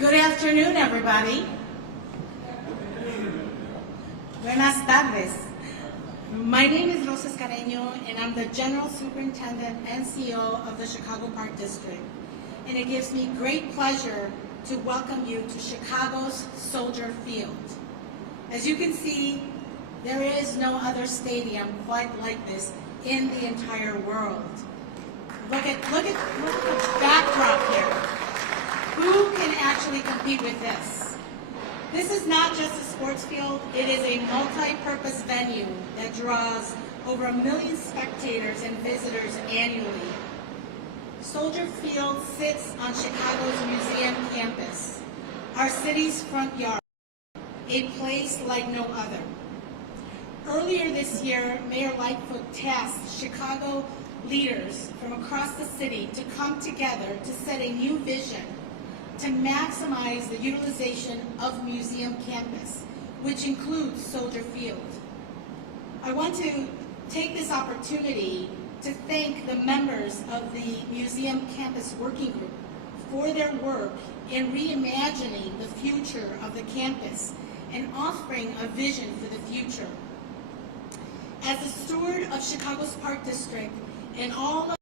Good afternoon, everybody. Buenas tardes. My name is Rosa Escareño, and I'm the General Superintendent and CEO of the Chicago Park District. And it gives me great pleasure to welcome you to Chicago's Soldier Field. As you can see, there is no other stadium quite like this in the entire world. Look at the backdrop here. Who can actually compete with this? This is not just a sports field, it is a multi-purpose venue that draws over 1 million spectators and visitors annually. Soldier Field sits on Chicago's museum campus, our city's front yard, a place like no other. Earlier this year, Mayor Lightfoot tasked Chicago leaders from across the city to come together to set a new vision to maximize the utilization of museum campus, which includes Soldier Field. I want to take this opportunity to thank the members of the Museum Campus Working Group for their work in reimagining the future of the campus and offering a vision for the future. As the steward of Chicago's Park District and all of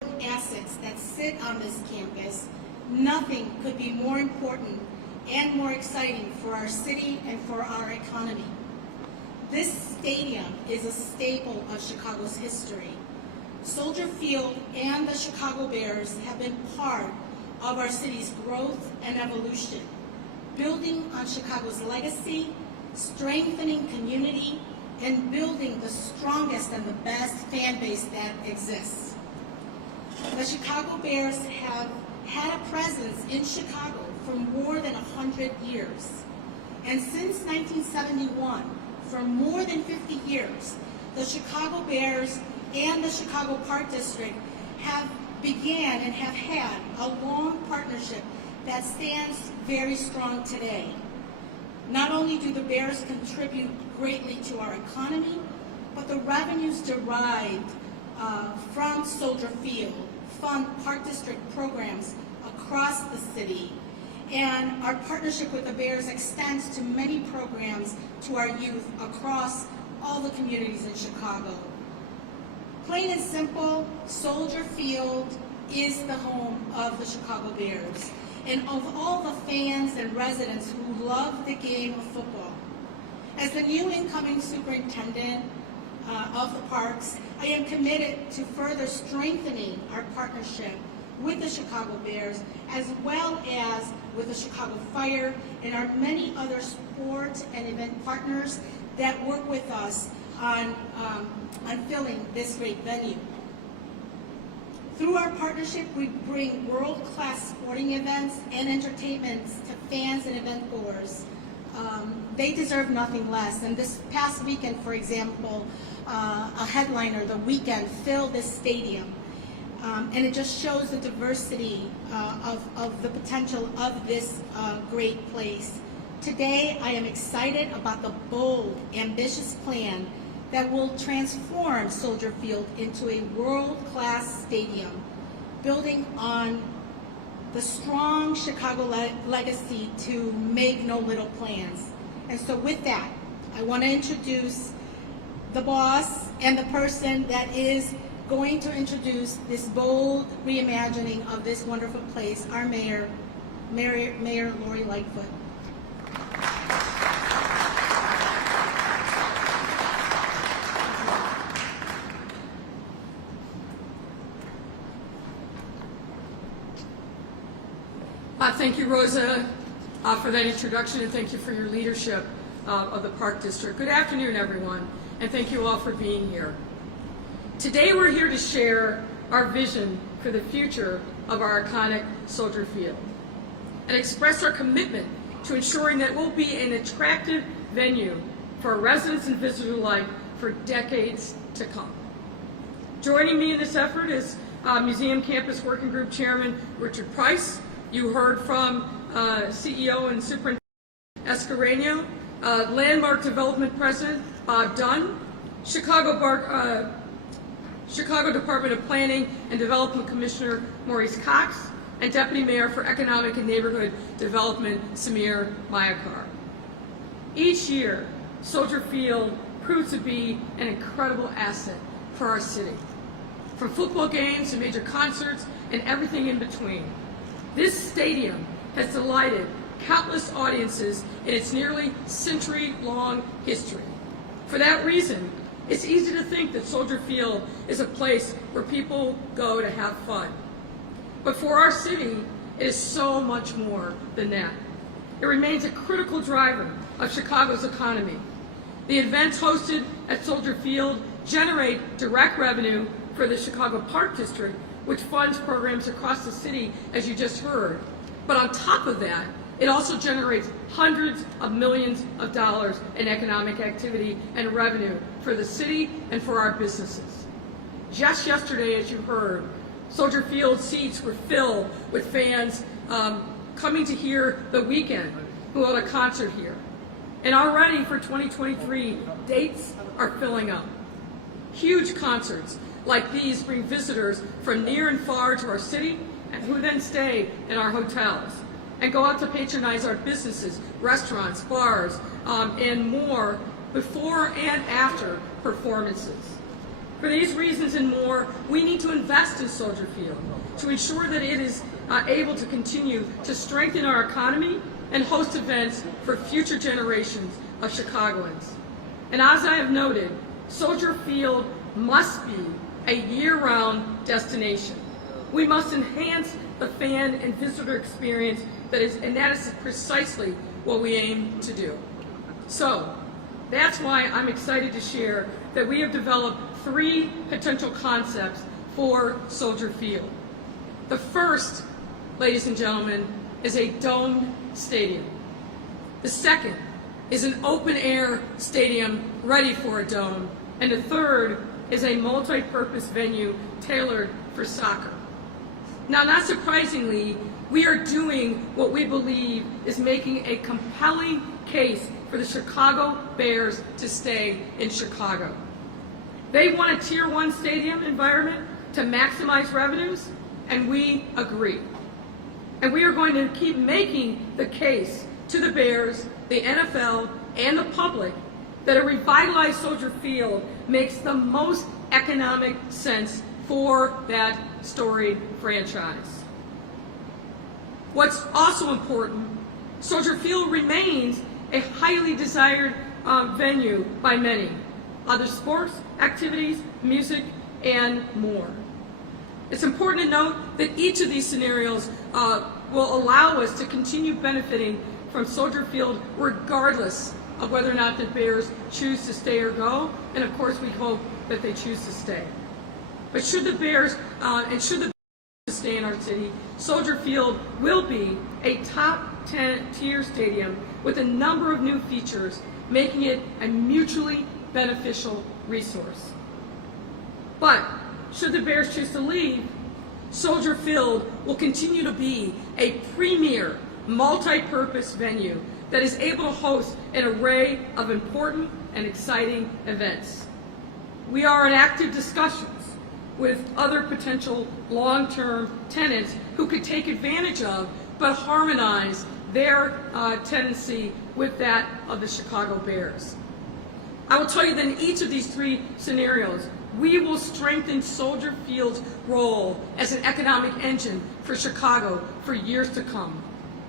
the assets that sit on this campus, nothing could be more important and more exciting for our city and for our economy. This stadium is a staple of Chicago's history. Soldier Field and the Chicago Bears have been part of our city's growth and evolution, building on Chicago's legacy, strengthening community, and building the strongest and the best fan base that exists. The Chicago Bears have had a presence in Chicago for more than 100 years. And since 1971, for more than 50 years, the Chicago Bears and the Chicago Park District have began and have had a long partnership that stands very strong today. Not only do the Bears contribute greatly to our economy, but the revenues derived from Soldier Field fund Park District programs across the city. And our partnership with the Bears extends to many programs to our youth across all the communities in Chicago. Plain and simple, Soldier Field is the home of the Chicago Bears and of all the fans and residents who love the game of football. As the new incoming superintendent of the parks, I am committed to further strengthening our partnership with the Chicago Bears, as well as with the Chicago Fire and our many other sports and event partners that work with us on filling this great venue. Through our partnership, we bring world-class sporting events and entertainments to fans and event goers. They deserve nothing less. And this past weekend, for example, a headliner, The Weeknd, filled this stadium. And it just shows the diversity of the potential of this great place. Today, I am excited about the bold, ambitious plan that will transform Soldier Field into a world-class stadium, building on the strong Chicago legacy to make no little plans. And so with that, I want to introduce the boss and the person that is going to introduce this bold reimagining of this wonderful place, our Mayor Lori Lightfoot. Thank you, Rosa, for that introduction, and thank you for your leadership of the Park District. Good afternoon, everyone, and thank you all for being here. Today we're here to share our vision for the future of our iconic Soldier Field and express our commitment to ensuring that it will be an attractive venue for our residents and visitors alike for decades to come. Joining me in this effort is Museum Campus Working Group Chairman Richard Price. You heard from CEO and Superintendent Escareño, Landmark Development President Bob Dunn, Chicago Department of Planning and Development Commissioner Maurice Cox, and Deputy Mayor for Economic and Neighborhood Development, Samir Mayakar. Each year, Soldier Field proves to be an incredible asset for our city. From football games to major concerts and everything in between, this stadium has delighted countless audiences in its nearly century-long history. For that reason, it's easy to think that Soldier Field is a place where people go to have fun. But for our city, it is so much more than that. It remains a critical driver of Chicago's economy. The events hosted at Soldier Field generate direct revenue for the Chicago Park District, which funds programs across the city, as you just heard. But on top of that, it also generates hundreds of millions of dollars in economic activity and revenue for the city and for our businesses. Just yesterday, as you heard, Soldier Field seats were filled with fans coming to hear The Weeknd, who held a concert here. And already for 2023, dates are filling up. Huge concerts like these bring visitors from near and far to our city, and who then stay in our hotels and go out to patronize our businesses, restaurants, bars, and more before and after performances. For these reasons and more, we need to invest in Soldier Field to ensure that it is able to continue to strengthen our economy and host events for future generations of Chicagoans. And as I have noted, Soldier Field must be a year-round destination. We must enhance the fan and visitor experience and that is precisely what we aim to do. So, that's why I'm excited to share that we have developed 3 potential concepts for Soldier Field. The first, ladies and gentlemen, is a domed stadium. The second is an open-air stadium ready for a dome. And the third is a multi-purpose venue tailored for soccer. Now, not surprisingly, we are doing what we believe is making a compelling case for the Chicago Bears to stay in Chicago. They want a Tier 1 stadium environment to maximize revenues, and we agree. And we are going to keep making the case to the Bears, the NFL, and the public that a revitalized Soldier Field makes the most economic sense for that storied franchise. What's also important, Soldier Field remains a highly desired venue by many. Other sports, activities, music, and more. It's important to note that each of these scenarios will allow us to continue benefiting from Soldier Field regardless of whether or not the Bears choose to stay or go, and of course we hope that they choose to stay. But should the Bears stay in our city, Soldier Field will be a top 10 tier stadium with a number of new features, making it a mutually beneficial resource. But should the Bears choose to leave, Soldier Field will continue to be a premier multi-purpose venue that is able to host an array of important and exciting events. We are in active discussions with other potential long-term tenants who could take advantage of but harmonize their tenancy with that of the Chicago Bears. I will tell you that in each of these 3 scenarios, we will strengthen Soldier Field's role as an economic engine for Chicago for years to come,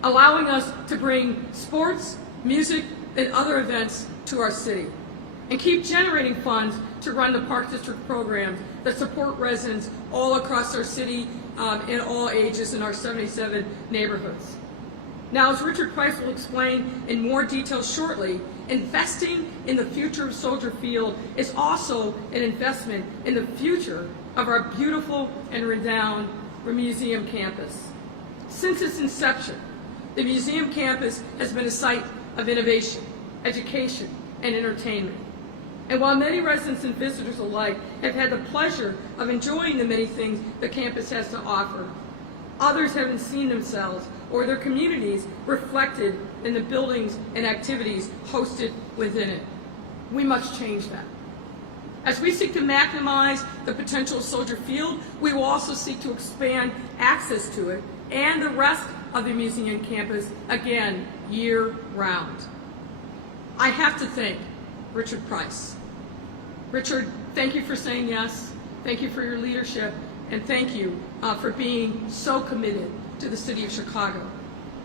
allowing us to bring sports, music, and other events to our city, and keep generating funds to run the Park District programs that support residents all across our city in all ages in our 77 neighborhoods. Now, as Richard Price will explain in more detail shortly, investing in the future of Soldier Field is also an investment in the future of our beautiful and renowned museum campus. Since its inception, the museum campus has been a site of innovation, education, and entertainment. And while many residents and visitors alike have had the pleasure of enjoying the many things the campus has to offer, others haven't seen themselves or their communities reflected in the buildings and activities hosted within it. We must change that. As we seek to maximize the potential of Soldier Field, we will also seek to expand access to it and the rest of the museum campus, again, year-round. I have to thank Richard Price. Richard, thank you for saying yes, thank you for your leadership, and thank you for being so committed to the City of Chicago.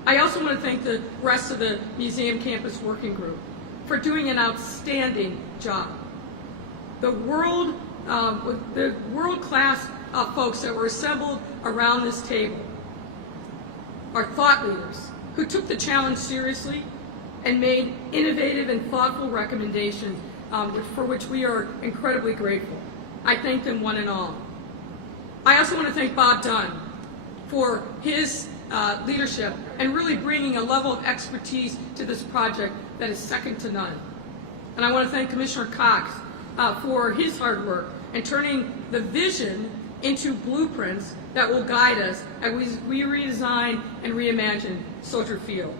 I also want to thank the rest of the museum campus working group for doing an outstanding job. The world-class folks that were assembled around this table are thought leaders who took the challenge seriously and made innovative and thoughtful recommendations for which we are incredibly grateful. I thank them one and all. I also want to thank Bob Dunn for his leadership and really bringing a level of expertise to this project that is second to none. And I want to thank Commissioner Cox for his hard work and turning the vision into blueprints that will guide us as we redesign and reimagine Soldier Field.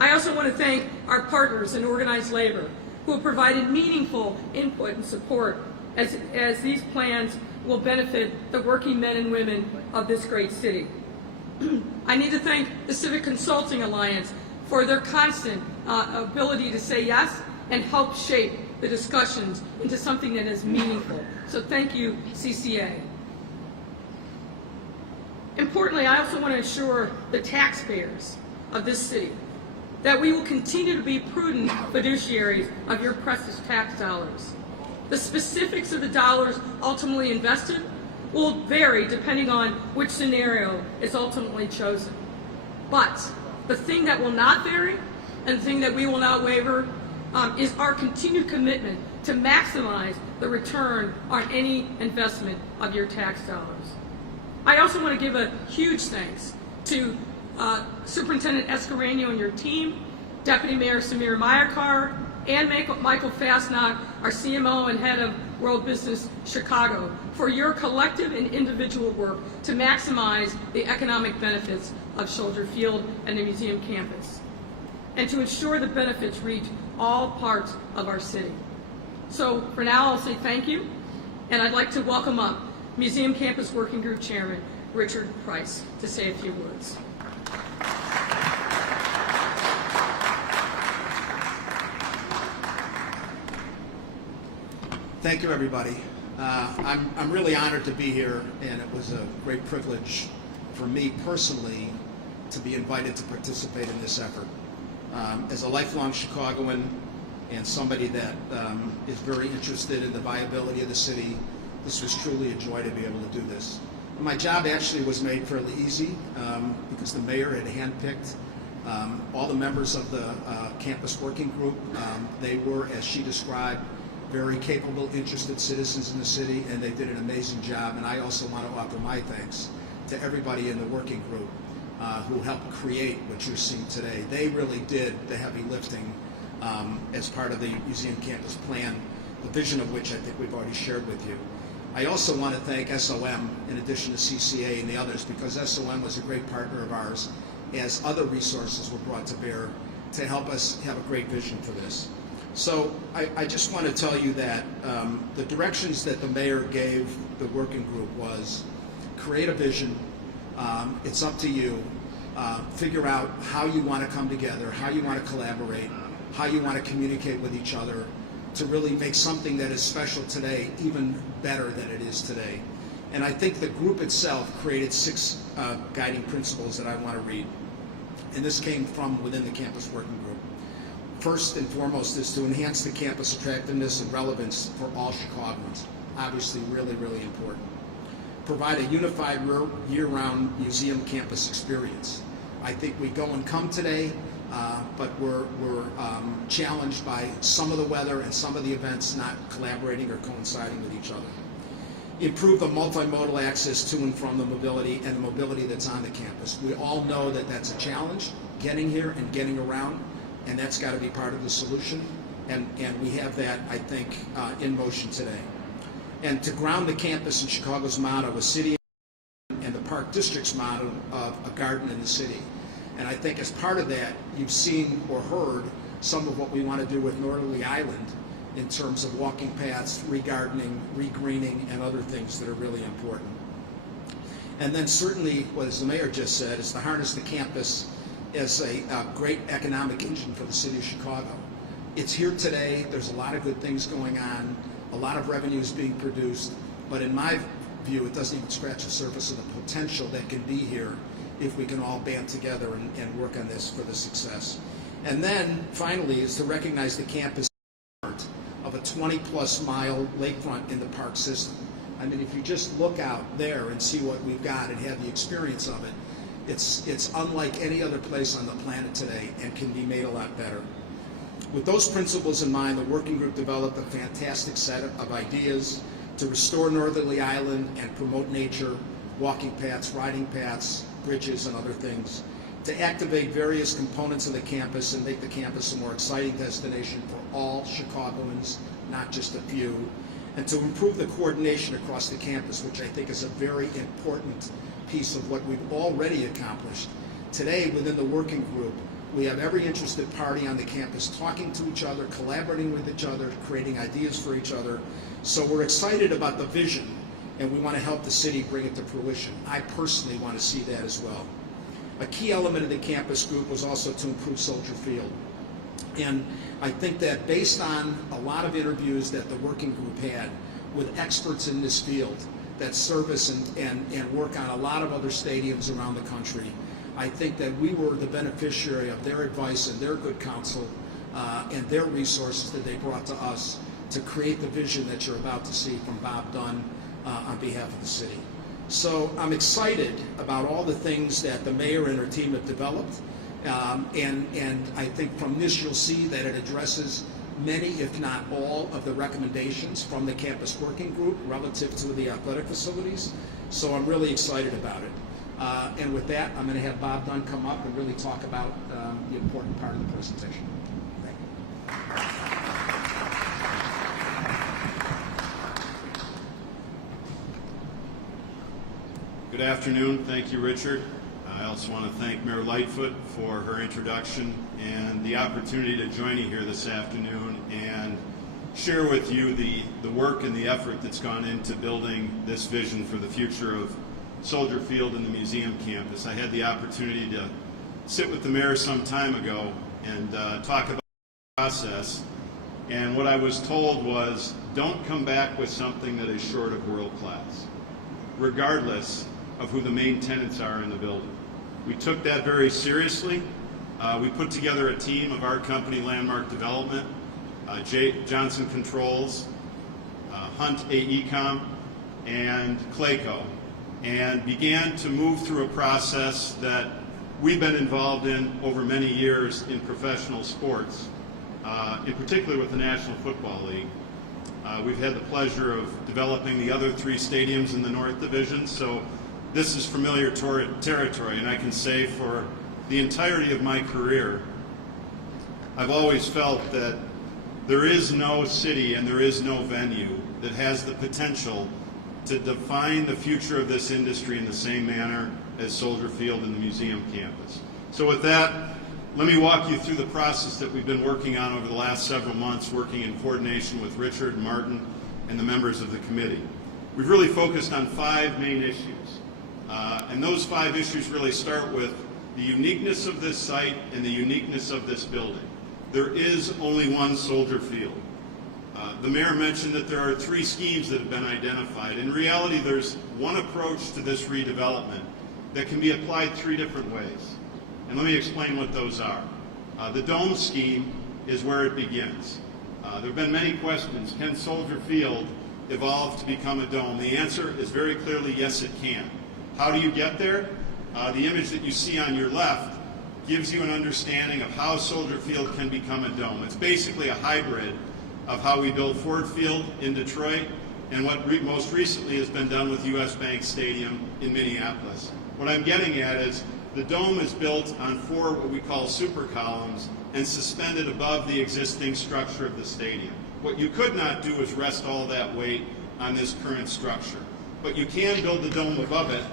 I also want to thank our partners in organized labor who have provided meaningful input and support as these plans will benefit the working men and women of this great city. I need to thank the Civic Consulting Alliance for their constant ability to say yes and help shape the discussions into something that is meaningful. So thank you, CCA. Importantly, I also want to assure the taxpayers of this city that we will continue to be prudent fiduciaries of your precious tax dollars. The specifics of the dollars ultimately invested will vary depending on which scenario is ultimately chosen. But the thing that will not vary and the thing that we will not waver is our continued commitment to maximize the return on any investment of your tax dollars. I also want to give a huge thanks to Superintendent Escareno and your team, Deputy Mayor Samir Mayakar, and Michael Fastnacht, our CMO and head of World Business Chicago, for your collective and individual work to maximize the economic benefits of Soldier Field and the museum campus, and to ensure the benefits reach all parts of our city. So for now, I'll say thank you, and I'd like to welcome up Museum Campus Working Group Chairman Richard Price to say a few words. Thank you, everybody. I'm really honored to be here, and it was a great privilege for me personally to be invited to participate in this effort. As a lifelong Chicagoan and somebody that is very interested in the viability of the city, this was truly a joy to be able to do this. My job actually was made fairly easy because the mayor had handpicked all the members of the campus working group. They were, as she described, very capable, interested citizens in the city, and they did an amazing job. And I also want to offer my thanks to everybody in the working group who helped create what you're seeing today. They really did the heavy lifting as part of the museum campus plan, the vision of which I think we've already shared with you. I also want to thank SOM in addition to CCA and the others, because SOM was a great partner of ours as other resources were brought to bear to help us have a great vision for this. So I just want to tell you that the directions that the mayor gave the working group was create a vision. It's up to you. Figure out how you want to come together, how you want to collaborate, how you want to communicate with each other to really make something that is special today even better than it is today. And I think the group itself created 6 guiding principles that I want to read. And this came from within the campus working group. First and foremost is to enhance the campus attractiveness and relevance for all Chicagoans. Obviously really, really important. Provide a unified year-round museum campus experience. I think we go and come today, but we're challenged by some of the weather and some of the events not collaborating or coinciding with each other. Improve the multimodal access to and from the mobility and the mobility that's on the campus. We all know that that's a challenge, getting here and getting around, and that's got to be part of the solution, and we have that, I think, in motion today. And to ground the campus in Chicago's motto, a city and the Park District's motto of a garden in the city. And I think as part of that, you've seen or heard some of what we want to do with Northerly Island in terms of walking paths, regardening, regreening, and other things that are really important. And then certainly, what as the mayor just said, is to harness the campus as a great economic engine for the city of Chicago. It's here today. There's a lot of good things going on, a lot of revenues being produced, but in my view, it doesn't even scratch the surface of the potential that can be here if we can all band together and work on this for the success. And then, finally, is to recognize the campus of a 20-plus mile lakefront in the park system. I mean, if you just look out there and see what we've got and have the experience of it, it's unlike any other place on the planet today and can be made a lot better. With those principles in mind, the working group developed a fantastic set of ideas to restore Northerly Island and promote nature, walking paths, riding paths, bridges, and other things, to activate various components of the campus and make the campus a more exciting destination for all Chicagoans, not just a few, and to improve the coordination across the campus, which I think is a very important piece of what we've already accomplished. Today, within the working group, we have every interested party on the campus talking to each other, collaborating with each other, creating ideas for each other. So we're excited about the vision, and we want to help the city bring it to fruition. I personally want to see that as well. A key element of the campus group was also to improve Soldier Field. And I think that based on a lot of interviews that the working group had with experts in this field that service and work on a lot of other stadiums around the country, I think that we were the beneficiary of their advice and their good counsel and their resources that they brought to us to create the vision that you're about to see from Bob Dunn on behalf of the city. So I'm excited about all the things that the mayor and her team have developed. And I think from this you'll see that it addresses many, if not all, of the recommendations from the campus working group relative to the athletic facilities. So I'm really excited about it. And with that, I'm going to have Bob Dunn come up and really talk about the important part of the presentation. Thank you. Good afternoon. Thank you, Richard. I also want to thank Mayor Lightfoot for her introduction and the opportunity to join you here this afternoon and share with you the work and the effort that's gone into building this vision for the future of Soldier Field and the museum campus. I had the opportunity to sit with the mayor some time ago and talk about the process, and what I was told was, don't come back with something that is short of world class, regardless of who the main tenants are in the building. We took that very seriously. We put together a team of our company, Landmark Development, Johnson Controls, Hunt AECom, and Clayco, and began to move through a process that we've been involved in over many years in professional sports, in particular with the National Football League. We've had the pleasure of developing the other 3 stadiums in the North Division, so this is familiar territory, and I can say for the entirety of my career, I've always felt that there is no city and there is no venue that has the potential to define the future of this industry in the same manner as Soldier Field and the museum campus. So with that, let me walk you through the process that we've been working on over the last several months, working in coordination with Richard, Martin, and the members of the committee. We've really focused on 5 main issues. And those 5 issues really start with the uniqueness of this site and the uniqueness of this building. There is only one Soldier Field. The mayor mentioned that there are 3 schemes that have been identified. In reality, there's one approach to this redevelopment that can be applied 3 different ways. And let me explain what those are. The dome scheme is where it begins. There have been many questions. Can Soldier Field evolve to become a dome? The answer is very clearly yes, it can. How do you get there? The image that you see on your left gives you an understanding of how Soldier Field can become a dome. It's basically a hybrid of how we built Ford Field in Detroit and what most recently has been done with US Bank Stadium in Minneapolis. What I'm getting at is the dome is built on 4 what we call super columns and suspended above the existing structure of the stadium. What you could not do is rest all that weight on this current structure. But you can build the dome above it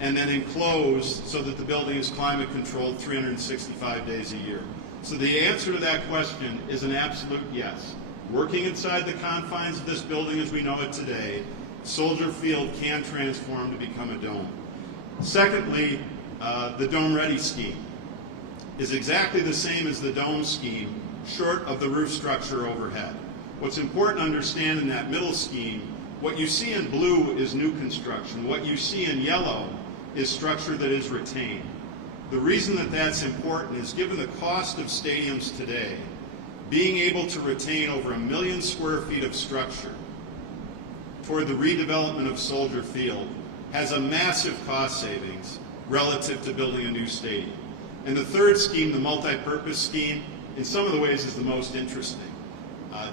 and then enclose so that the building is climate controlled 365 days a year. So the answer to that question is an absolute yes. Working inside the confines of this building as we know it today, Soldier Field can transform to become a dome. Secondly, the Dome Ready scheme is exactly the same as the dome scheme, short of the roof structure overhead. What's important to understand in that middle scheme, what you see in blue is new construction. What you see in yellow is structure that is retained. The reason that that's important is given the cost of stadiums today, being able to retain over 1 million square feet of structure toward the redevelopment of Soldier Field has a massive cost savings relative to building a new stadium. And the third scheme, the multi-purpose scheme, in some of the ways is the most interesting.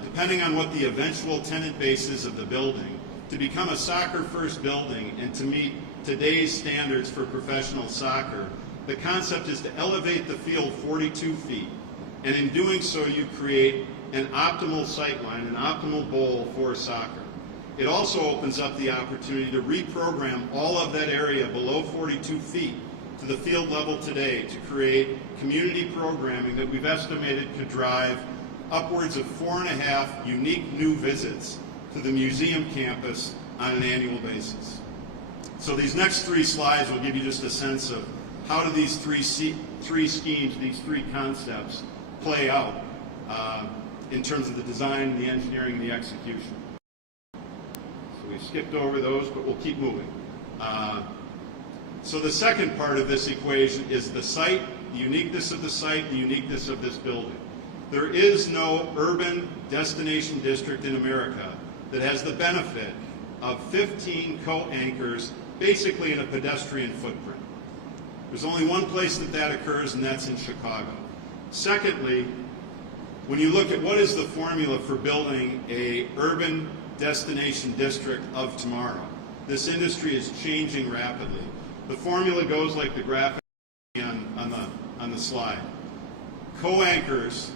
Depending on what the eventual tenant base is of the building, to become a soccer-first building and to meet today's standards for professional soccer, the concept is to elevate the field 42 feet. And in doing so, you create an optimal sightline, an optimal bowl for soccer. It also opens up the opportunity to reprogram all of that area below 42 feet to the field level today to create community programming that we've estimated could drive upwards of 4.5 unique new visits to the museum campus on an annual basis. So these next 3 slides will give you just a sense of how do these three schemes, these 3 concepts play out in terms of the design, the engineering, and the execution. So we skipped over those, but we'll keep moving. So the second part of this equation is the site, the uniqueness of the site, the uniqueness of this building. There is no urban destination district in America that has the benefit of 15 co-anchors basically in a pedestrian footprint. There's only one place that occurs, and that's in Chicago. Secondly, when you look at what is the formula for building a urban destination district of tomorrow, this industry is changing rapidly. The formula goes like the graphic on the slide. Co-anchors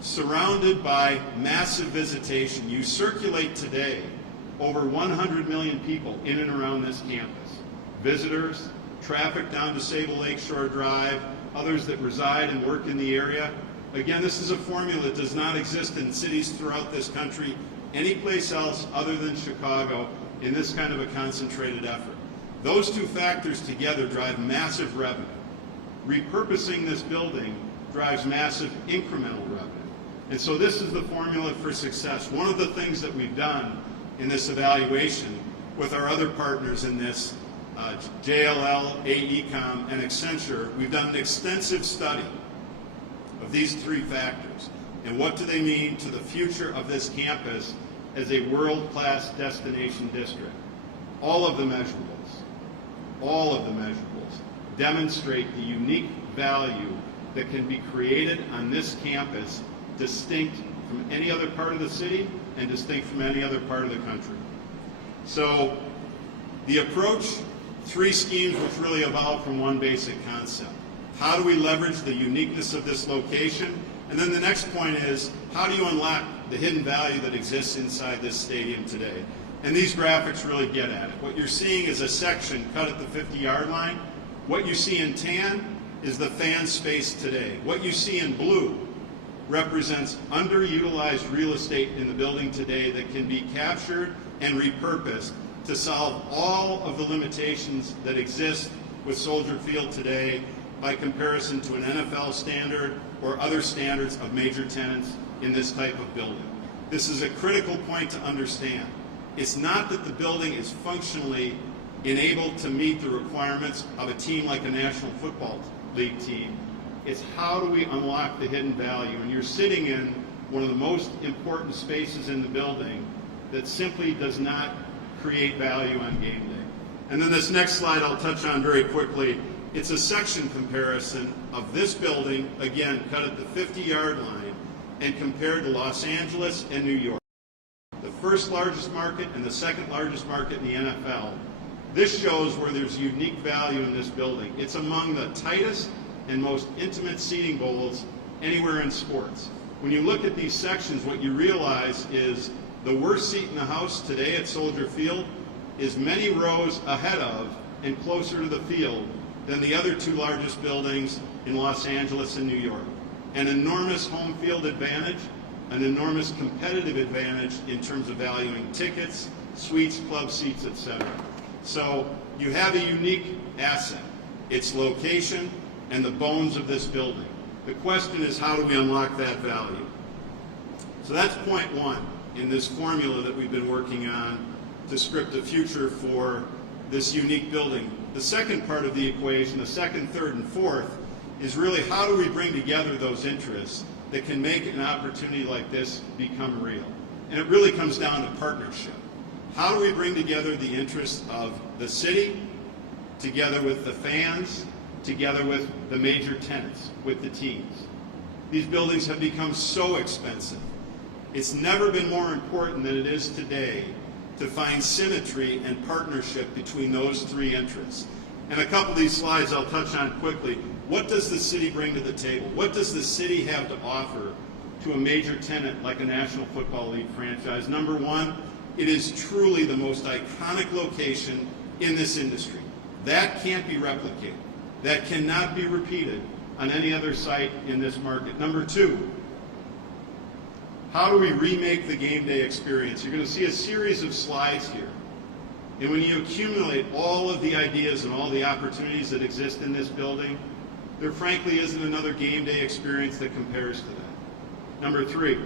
surrounded by massive visitation. You circulate today over 100 million people in and around this campus. Visitors, traffic down to Sable Lakeshore Drive, others that reside and work in the area. Again, this is a formula that does not exist in cities throughout this country, any place else other than Chicago, in this kind of a concentrated effort. Those 2 factors together drive massive revenue. Repurposing this building drives massive incremental revenue. And so this is the formula for success. One of the things that we've done in this evaluation with our other partners in this, JLL, AECOM, and Accenture, we've done an extensive study of these 3 factors and what do they mean to the future of this campus as a world-class destination district. All of the measurables demonstrate the unique value that can be created on this campus, distinct from any other part of the city and distinct from any other part of the country. So the approach, 3 schemes which really evolved from one basic concept. How do we leverage the uniqueness of this location? And then the next point is, how do you unlock the hidden value that exists inside this stadium today? And these graphics really get at it. What you're seeing is a section cut at the 50-yard line. What you see in tan is the fan space today. What you see in blue represents underutilized real estate in the building today that can be captured and repurposed to solve all of the limitations that exist with Soldier Field today by comparison to an NFL standard or other standards of major tenants in this type of building. This is a critical point to understand. It's not that the building is functionally enabled to meet the requirements of a team like a National Football League team. It's how do we unlock the hidden value? And you're sitting in one of the most important spaces in the building that simply does not create value on game day. And then this next slide I'll touch on very quickly. It's a section comparison of this building, again, cut at the 50-yard line, and compared to Los Angeles and New York, the first largest market and the second largest market in the NFL. This shows where there's unique value in this building. It's among the tightest and most intimate seating bowls anywhere in sports. When you look at these sections, what you realize is the worst seat in the house today at Soldier Field is many rows ahead of and closer to the field than the other 2 largest buildings in Los Angeles and New York. An enormous home field advantage, an enormous competitive advantage in terms of valuing tickets, suites, club seats, etc. So you have a unique asset, its location and the bones of this building. The question is, how do we unlock that value? So that's point one in this formula that we've been working on to script a future for this unique building. The second part of the equation, the second, third, and fourth, is really how do we bring together those interests that can make an opportunity like this become real? And it really comes down to partnership. How do we bring together the interests of the city, together with the fans, together with the major tenants, with the teams? These buildings have become so expensive. It's never been more important than it is today to find symmetry and partnership between those three interests. And a couple of these slides I'll touch on quickly. What does the city bring to the table? What does the city have to offer to a major tenant like a National Football League franchise? Number one, it is truly the most iconic location in this industry. That can't be replicated. That cannot be repeated on any other site in this market. Number two, how do we remake the game day experience? You're going to see a series of slides here. And when you accumulate all of the ideas and all the opportunities that exist in this building, there frankly isn't another game day experience that compares to that. Number three,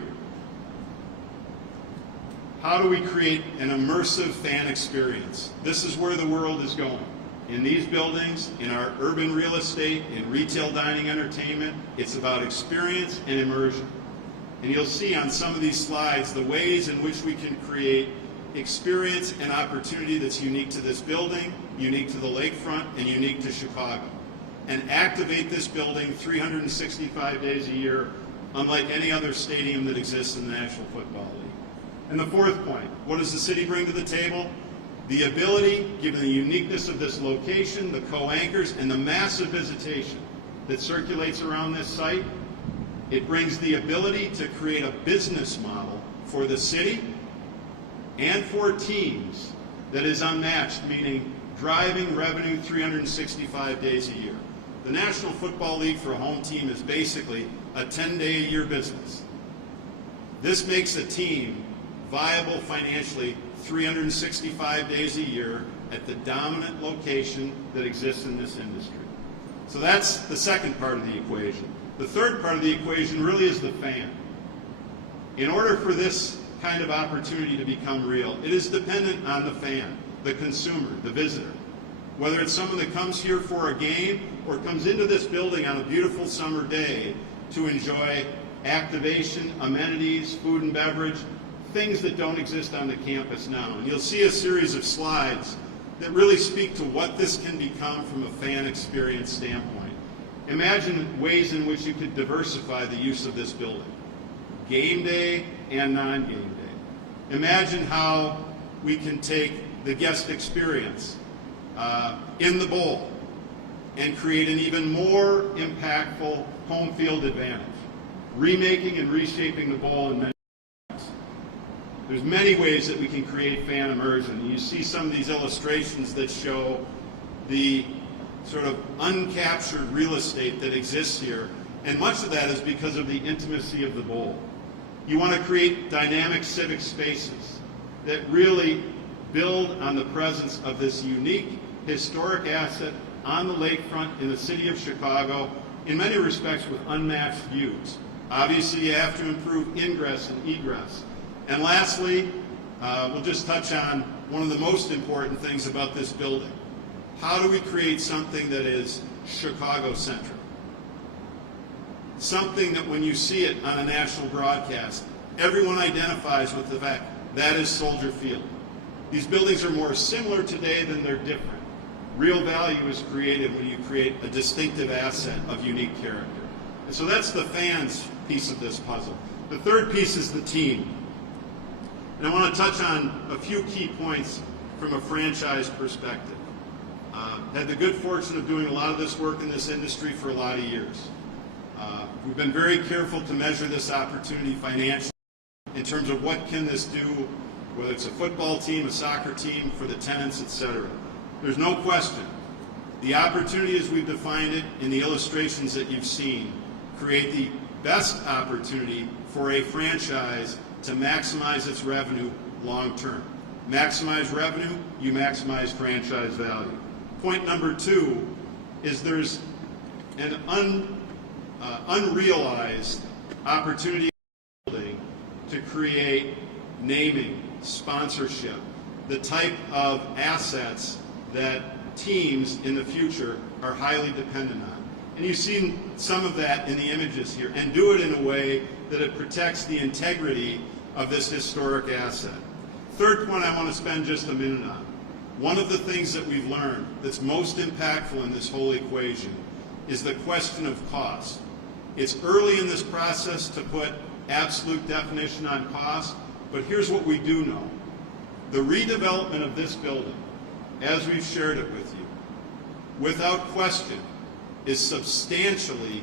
how do we create an immersive fan experience? This is where the world is going. In these buildings, in our urban real estate, in retail dining entertainment, it's about experience and immersion. And you'll see on some of these slides the ways in which we can create experience and opportunity that's unique to this building, unique to the lakefront, and unique to Chicago. And activate this building 365 days a year, unlike any other stadium that exists in the National Football League. And the fourth point, what does the city bring to the table? The ability, given the uniqueness of this location, the co-anchors, and the massive visitation that circulates around this site, it brings the ability to create a business model for the city and for teams that is unmatched, meaning driving revenue 365 days a year. The National Football League for a home team is basically a 10-day-a-year business. This makes a team viable financially 365 days a year at the dominant location that exists in this industry. So that's the second part of the equation. The third part of the equation really is the fan. In order for this kind of opportunity to become real, it is dependent on the fan, the consumer, the visitor. Whether it's someone that comes here for a game or comes into this building on a beautiful summer day to enjoy activation, amenities, food and beverage, things that don't exist on the campus now. And you'll see a series of slides that really speak to what this can become from a fan experience standpoint. Imagine ways in which you could diversify the use of this building, game day and non-game day. Imagine how we can take the guest experience in the bowl and create an even more impactful home field advantage, remaking and reshaping the bowl in many ways. There's many ways that we can create fan immersion. You see some of these illustrations that show the sort of uncaptured real estate that exists here, and much of that is because of the intimacy of the bowl. You want to create dynamic civic spaces that really build on the presence of this unique historic asset on the lakefront in the city of Chicago, in many respects with unmatched views. Obviously, you have to improve ingress and egress. And lastly, we'll just touch on one of the most important things about this building. How do we create something that is Chicago-centric? Something that when you see it on a national broadcast, everyone identifies with the fact that is Soldier Field. These buildings are more similar today than they're different. Real value is created when you create a distinctive asset of unique character. And so that's the fans piece of this puzzle. The third piece is the team. And I want to touch on a few key points from a franchise perspective. Had the good fortune of doing a lot of this work in this industry for a lot of years. We've been very careful to measure this opportunity financially in terms of what can this do, whether it's a football team, a soccer team, for the tenants, etc. There's no question. The opportunity as we've defined it in the illustrations that you've seen create the best opportunity for a franchise to maximize its revenue long term. maximize revenue, you maximize franchise value. Point number 2 is there's an unrealized opportunity to create naming, sponsorship, the type of assets that teams in the future are highly dependent on. And you've seen some of that in the images here, and do it in a way that it protects the integrity of this historic asset. Third point I want to spend just a minute on. One of the things that we've learned that's most impactful in this whole equation is the question of cost. It's early in this process to put absolute definition on cost, but here's what we do know. The redevelopment of this building, as we've shared it with you, without question, is substantially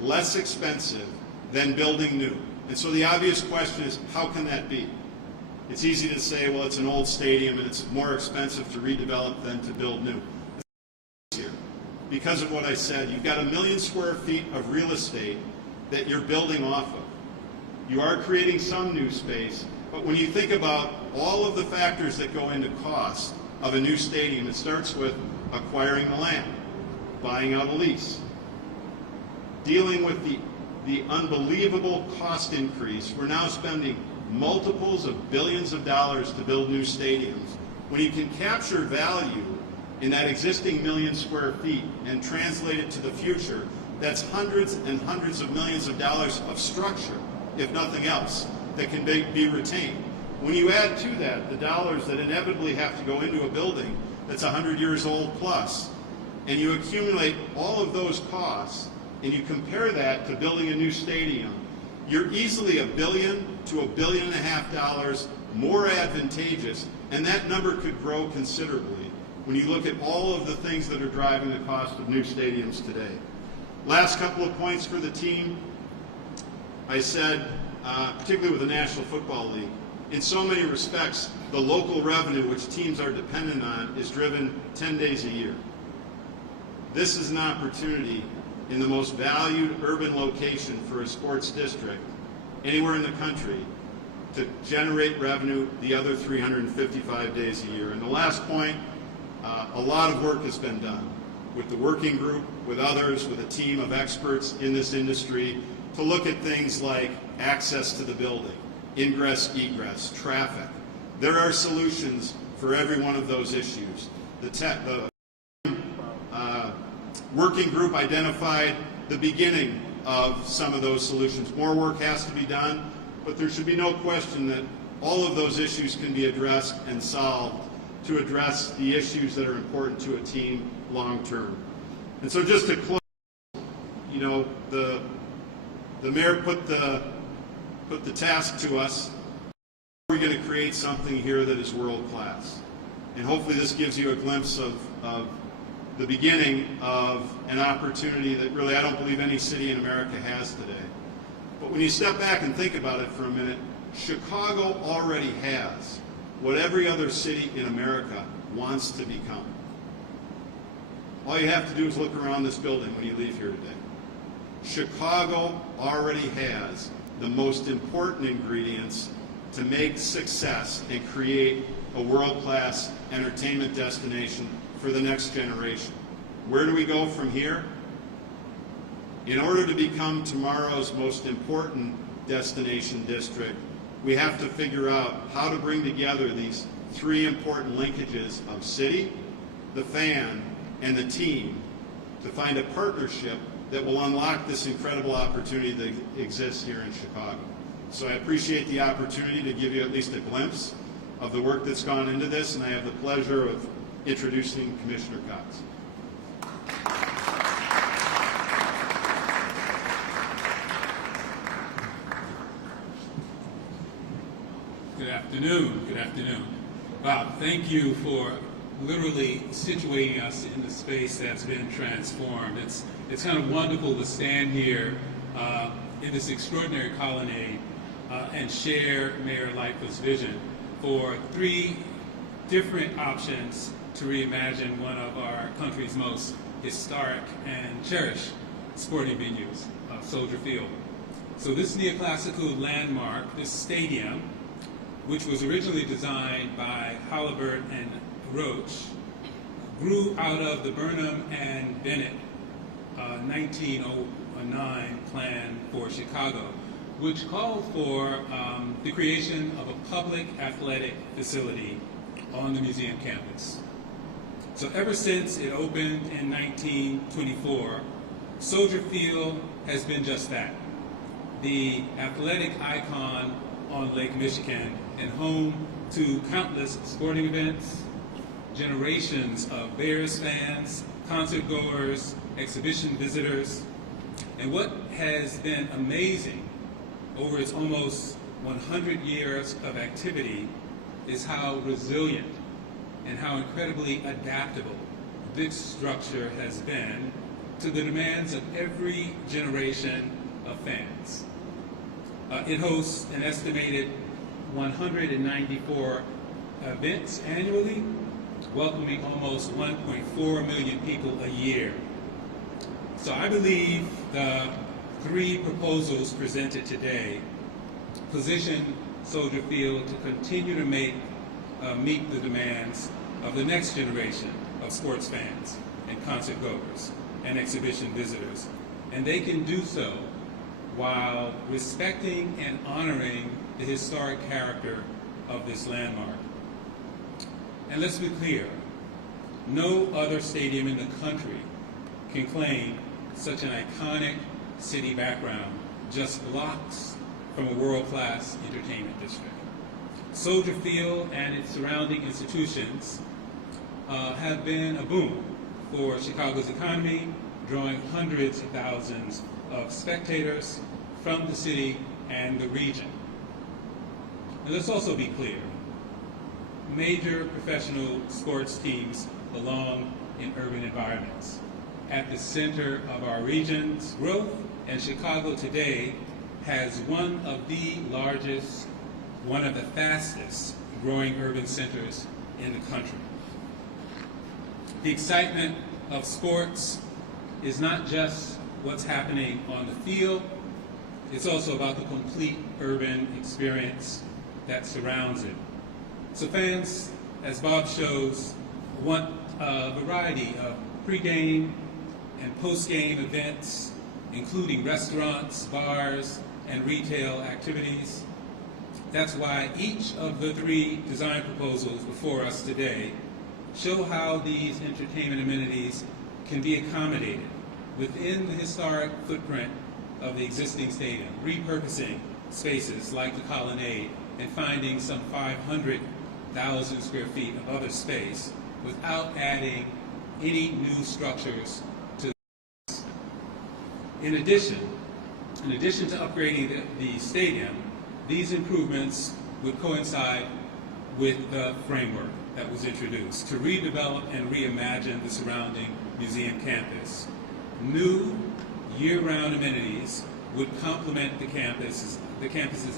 less expensive than building new. And so the obvious question is, how can that be? It's easy to say, well, it's an old stadium and it's more expensive to redevelop than to build new. Here, because of what I said, you've got 1 million square feet of real estate that you're building off of. You are creating some new space, but when you think about all of the factors that go into cost of a new stadium, it starts with acquiring the land, buying out a lease, dealing with the unbelievable cost increase. We're now spending multiples of billions of dollars to build new stadiums. When you can capture value in that existing 1 million square feet and translate it to the future, that's hundreds and hundreds of millions of dollars of structure, if nothing else, that can be retained. When you add to that the dollars that inevitably have to go into a building that's 100 years old plus, and you accumulate all of those costs, and you compare that to building a new stadium, you're easily $1 billion to $1.5 billion more advantageous, and that number could grow considerably when you look at all of the things that are driving the cost of new stadiums today. Last couple of points for the team. I said, particularly with the National Football League, in so many respects, the local revenue which teams are dependent on is driven 10 days a year. This is an opportunity in the most valued urban location for a sports district anywhere in the country to generate revenue the other 355 days a year. And the last point, a lot of work has been done with the working group, with others, with a team of experts in this industry to look at things like access to the building, ingress, egress, traffic. There are solutions for every one of those issues. The working group identified the beginning of some of those solutions. More work has to be done, but there should be no question that all of those issues can be addressed and solved to address the issues that are important to a team long term. And so just to close, you know, the mayor put the task to us. We're going to create something here that is world class. And hopefully this gives you a glimpse of the beginning of an opportunity that really I don't believe any city in America has today. But when you step back and think about it for a minute, Chicago already has what every other city in America wants to become. All you have to do is look around this building when you leave here today. Chicago already has the most important ingredients to make success and create a world-class entertainment destination for the next generation. Where do we go from here? In order to become tomorrow's most important destination district, we have to figure out how to bring together these three important linkages of city, the fan, and the team to find a partnership that will unlock this incredible opportunity that exists here in Chicago. So I appreciate the opportunity to give you at least a glimpse of the work that's gone into this, and I have the pleasure of introducing Commissioner Cox. Good afternoon. Good afternoon. Bob, thank you for literally situating us in the space that's been transformed. It's kind of wonderful to stand here in this extraordinary colonnade and share Mayor Lightfoot's vision for three different options to reimagine one of our country's most historic and cherished sporting venues, Soldier Field. So this neoclassical landmark, this stadium, which was originally designed by Halliburton and Roach, grew out of the Burnham and Bennett 1909 plan for Chicago, which called for the creation of a public athletic facility on the museum campus. So ever since it opened in 1924, Soldier Field has been just that, the athletic icon on Lake Michigan and home to countless sporting events, generations of Bears fans, concert goers, exhibition visitors. And what has been amazing over its almost 100 years of activity is how resilient and how incredibly adaptable this structure has been to the demands of every generation of fans. It hosts an estimated 194 events annually, welcoming almost 1.4 million people a year. So I believe the three proposals presented today position Soldier Field to continue to meet the demands of the next generation of sports fans and concert goers and exhibition visitors. And they can do so while respecting and honoring the historic character of this landmark. And let's be clear, no other stadium in the country can claim such an iconic city background just blocks from a world-class entertainment district. Soldier Field and its surrounding institutions have been a boom for Chicago's economy, drawing hundreds of thousands of spectators from the city and the region. And let's also be clear, major professional sports teams belong in urban environments. At the center of our region's growth, and Chicago today has one of the largest, one of the fastest growing urban centers in the country. The excitement of sports is not just what's happening on the field, it's also about the complete urban experience that surrounds it. So fans, as Bob shows, want a variety of pre-game and post-game events, including restaurants, bars, and retail activities. That's why each of the three design proposals before us today show how these entertainment amenities can be accommodated within the historic footprint of the existing stadium, repurposing spaces like the colonnade and finding some 500,000 square feet of other space without adding any new structures to this. In addition to upgrading the stadium, these improvements would coincide with the framework that was introduced to redevelop and reimagine the surrounding museum campus. New year-round amenities would complement the campus's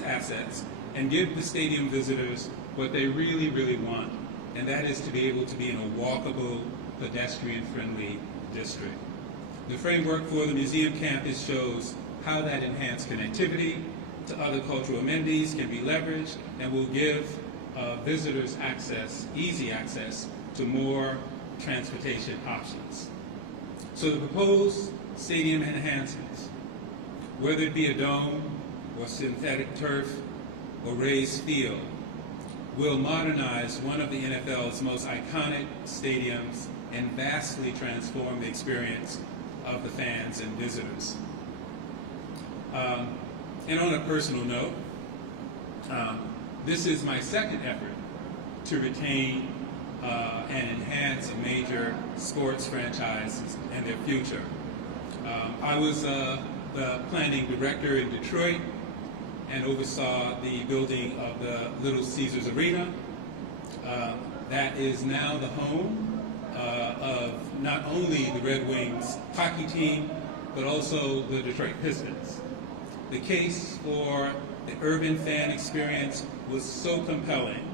assets and give the stadium visitors what they really, really want, and that is to be able to be in a walkable, pedestrian-friendly district. The framework for the museum campus shows how that enhanced connectivity to other cultural amenities can be leveraged and will give visitors easy access to more transportation options. So the proposed stadium enhancements, whether it be a dome or synthetic turf or raised field, will modernize one of the NFL's most iconic stadiums and vastly transform the experience of the fans and visitors. And on a personal note, this is my second effort to retain and enhance a major sports franchise and their future. I was the planning director in Detroit and oversaw the building of the Little Caesars Arena. That is now the home of not only the Red Wings hockey team, but also the Detroit Pistons. The case for the urban fan experience was so compelling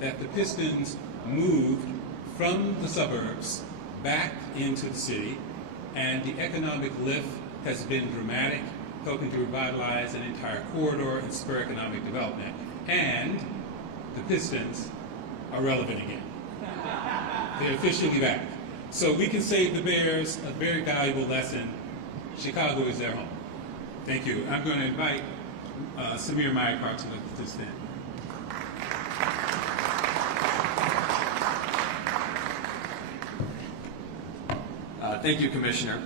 that the Pistons moved from the suburbs back into the city, and the economic lift has been dramatic, helping to revitalize an entire corridor and spur economic development. And the Pistons are relevant again. They're officially back. So we can save the Bears a very valuable lesson. Chicago is their home. Thank you. I'm going to invite Samir Mayakar to stand. Thank you, Commissioner.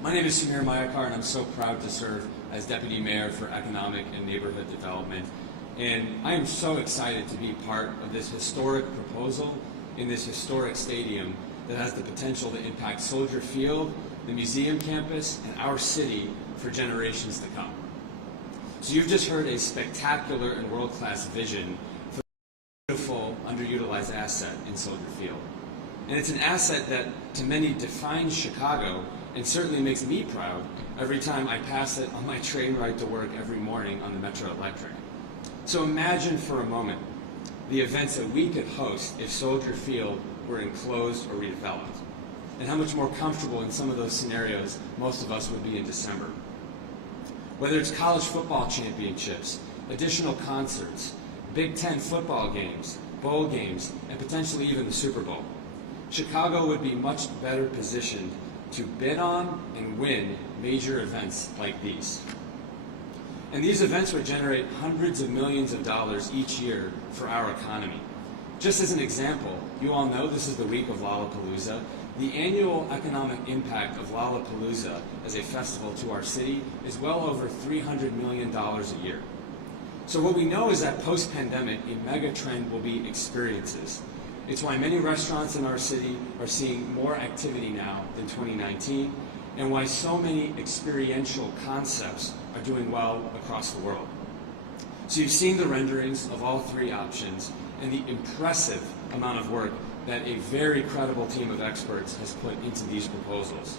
My name is Samir Mayakar, and I'm so proud to serve as Deputy Mayor for Economic and Neighborhood Development. And I am so excited to be part of this historic proposal in this historic stadium that has the potential to impact Soldier Field, the museum campus, and our city for generations to come. So you've just heard a spectacular and world-class vision for a beautiful, underutilized asset in Soldier Field. And it's an asset that to many defines Chicago and certainly makes me proud every time I pass it on my train ride to work every morning on the Metro Electric. So imagine for a moment the events that we could host if Soldier Field were enclosed or redeveloped, and how much more comfortable in some of those scenarios most of us would be in December. Whether it's college football championships, additional concerts, Big Ten football games, bowl games, and potentially even the Super Bowl, Chicago would be much better positioned to bid on and win major events like these. And these events would generate hundreds of millions of dollars each year for our economy. Just as an example, you all know this is the week of Lollapalooza. The annual economic impact of Lollapalooza as a festival to our city is well over $300 million a year. So what we know is that post-pandemic, a mega trend will be experiences. It's why many restaurants in our city are seeing more activity now than 2019, and why so many experiential concepts are doing well across the world. So you've seen the renderings of all three options and the impressive amount of work that a very credible team of experts has put into these proposals.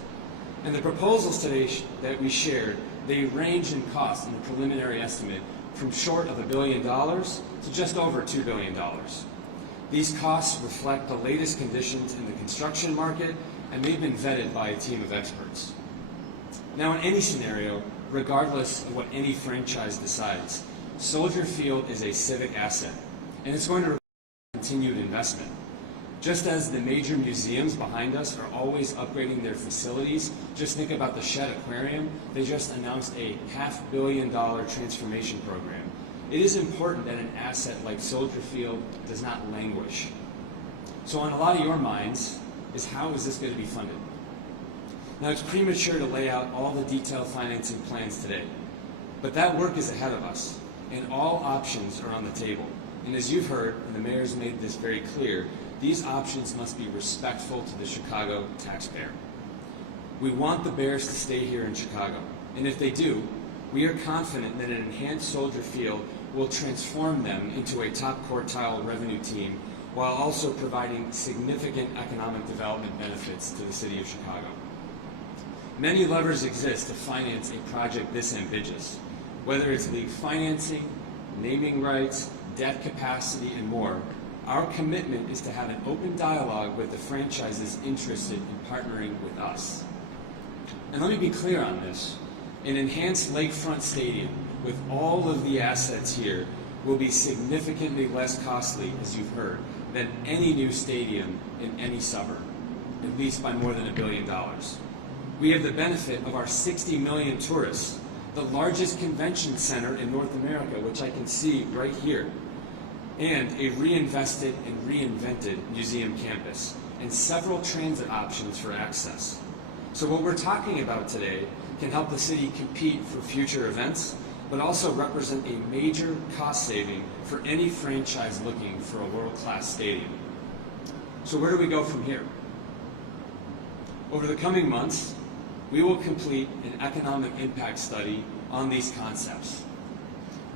And the proposals today that we shared, they range in cost in the preliminary estimate from short of $1 billion to just over $2 billion. These costs reflect the latest conditions in the construction market, and they've been vetted by a team of experts. Now, in any scenario, regardless of what any franchise decides, Soldier Field is a civic asset, and it's going to require continued investment. Just as the major museums behind us are always upgrading their facilities, just think about the Shedd Aquarium. They just announced a $500 million transformation program. It is important that an asset like Soldier Field does not languish. So on a lot of your minds is, how is this going to be funded? Now, it's premature to lay out all the detailed financing plans today, but that work is ahead of us, and all options are on the table. And as you've heard, and the mayor's made this very clear, these options must be respectful to the Chicago taxpayer. We want the Bears to stay here in Chicago, and if they do, we are confident that an enhanced Soldier Field will transform them into a top quartile revenue team while also providing significant economic development benefits to the city of Chicago. Many levers exist to finance a project this ambitious, whether it's league financing, naming rights, debt capacity, and more. Our commitment is to have an open dialogue with the franchises interested in partnering with us. And let me be clear on this. An enhanced lakefront stadium with all of the assets here will be significantly less costly, as you've heard, than any new stadium in any suburb, at least by more than $1 billion. We have the benefit of our 60 million tourists, the largest convention center in North America, which I can see right here, and a reinvested and reinvented museum campus, and several transit options for access. So what we're talking about today can help the city compete for future events, but also represent a major cost saving for any franchise looking for a world-class stadium. So where do we go from here? Over the coming months, we will complete an economic impact study on these concepts.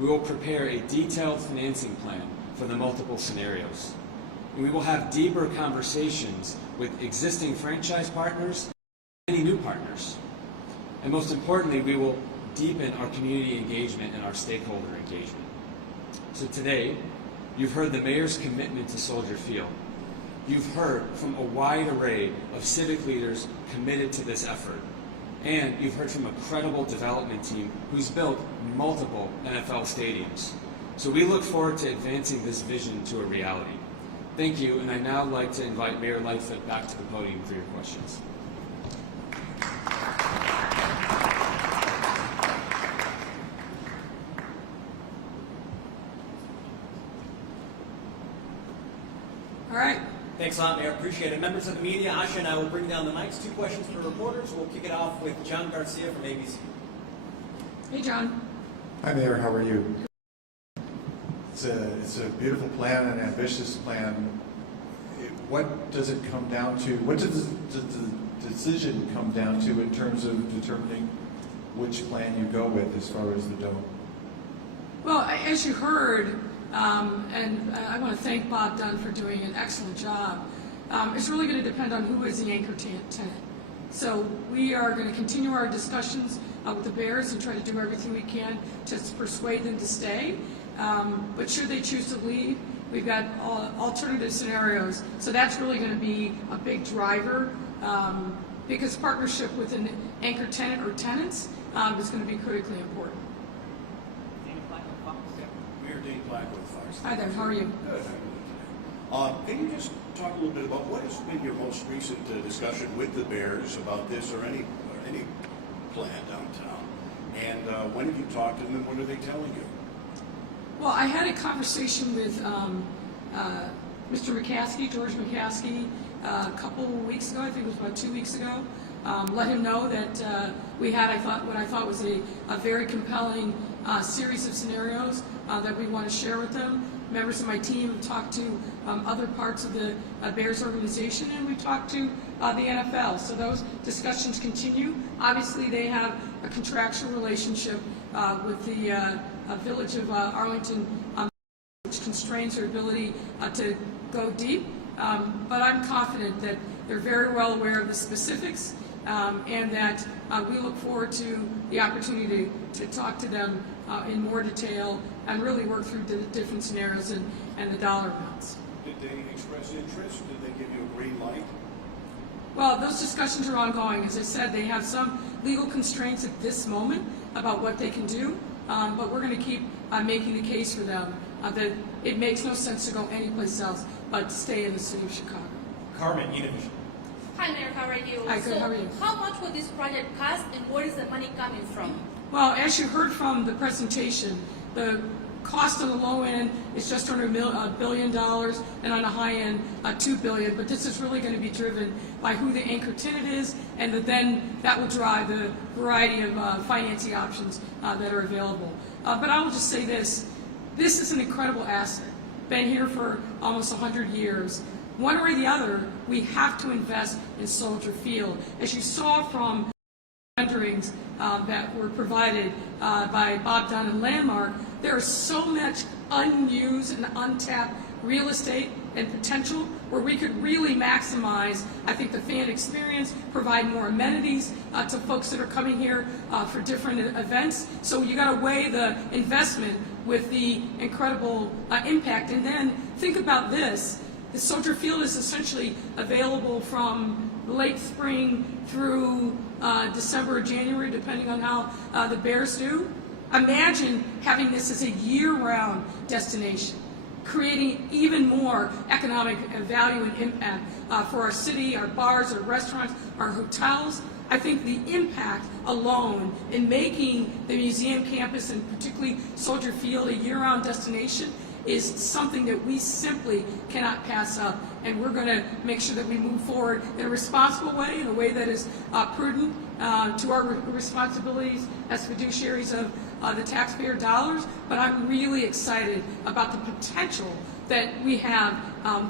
We will prepare a detailed financing plan for the multiple scenarios. And we will have deeper conversations with existing franchise partners and any new partners. And most importantly, we will deepen our community engagement and our stakeholder engagement. So today, you've heard the mayor's commitment to Soldier Field. You've heard from a wide array of civic leaders committed to this effort. And you've heard from a credible development team who's built multiple NFL stadiums. So we look forward to advancing this vision to a reality. Thank you, and I'd now like to invite Mayor Lightfoot back to the podium for your questions. All right. Thanks a lot, Mayor. Appreciate it. Members of the media, Asha and I will bring down the mics. 2 questions for reporters. We'll kick it off with John Garcia from ABC. Hey, John. Hi, Mayor. How are you? It's a beautiful plan, an ambitious plan. What does it come down to? What does the decision come down to in terms of determining which plan you go with as far as the dome? Well, as you heard, and I want to thank Bob Dunn for doing an excellent job, it's really going to depend on who is the anchor tenant. So we are going to continue our discussions with the Bears and try to do everything we can to persuade them to stay. But should they choose to leave, we've got alternative scenarios. So that's really going to be a big driver because partnership with an anchor tenant or tenants is going to be critically important. Mayor Dane Black with Fox. Hi there, how are you? Good. Can you just talk a little bit about what has been your most recent discussion with the Bears about this or any plan downtown? And when have you talked to them and what are they telling you? Well, I had a conversation with Mr. McCaskey, George McCaskey, a couple of weeks ago. I think it was about 2 weeks ago. Let him know that we had, what I thought was a very compelling series of scenarios that we want to share with them. Members of my team have talked to other parts of the Bears organization, and we talked to the NFL. So those discussions continue. Obviously, they have a contractual relationship with the Village of Arlington, which constrains their ability to go deep. But I'm confident that they're very well aware of the specifics and that we look forward to the opportunity to talk to them in more detail and really work through the different scenarios and the dollar amounts. Did they express interest? Did they give you a green light? Well, those discussions are ongoing. As I said, they have some legal constraints at this moment about what they can do, but we're going to keep making the case for them that it makes no sense to go anyplace else but to stay in the city of Chicago. Carmen, Univision. Hi, Mayor. How are you? Hi, good. How are you? How much will this project cost, and where is the money coming from? Well, as you heard from the presentation, the cost on the low end is just under $1 billion, and on the high end, $2 billion. But this is really going to be driven by who the anchor tenant is, and then that will drive the variety of financing options that are available. But I will just say this: this is an incredible asset. Been here for almost 100 years. One way or the other, we have to invest in Soldier Field. As you saw from renderings that were provided by Bob Dunn and Landmark, there is so much unused and untapped real estate and potential where we could really maximize, I think, the fan experience, provide more amenities to folks that are coming here for different events. So you got to weigh the investment with the incredible impact. And then think about this. The Soldier Field is essentially available from late spring through December or January, depending on how the Bears do. Imagine having this as a year-round destination, creating even more economic value and impact for our city, our bars, our restaurants, our hotels. I think the impact alone in making the museum campus and particularly Soldier Field a year-round destination is something that we simply cannot pass up, and we're going to make sure that we move forward in a responsible way, in a way that is prudent to our responsibilities as fiduciaries of the taxpayer dollars. But I'm really excited about the potential that we have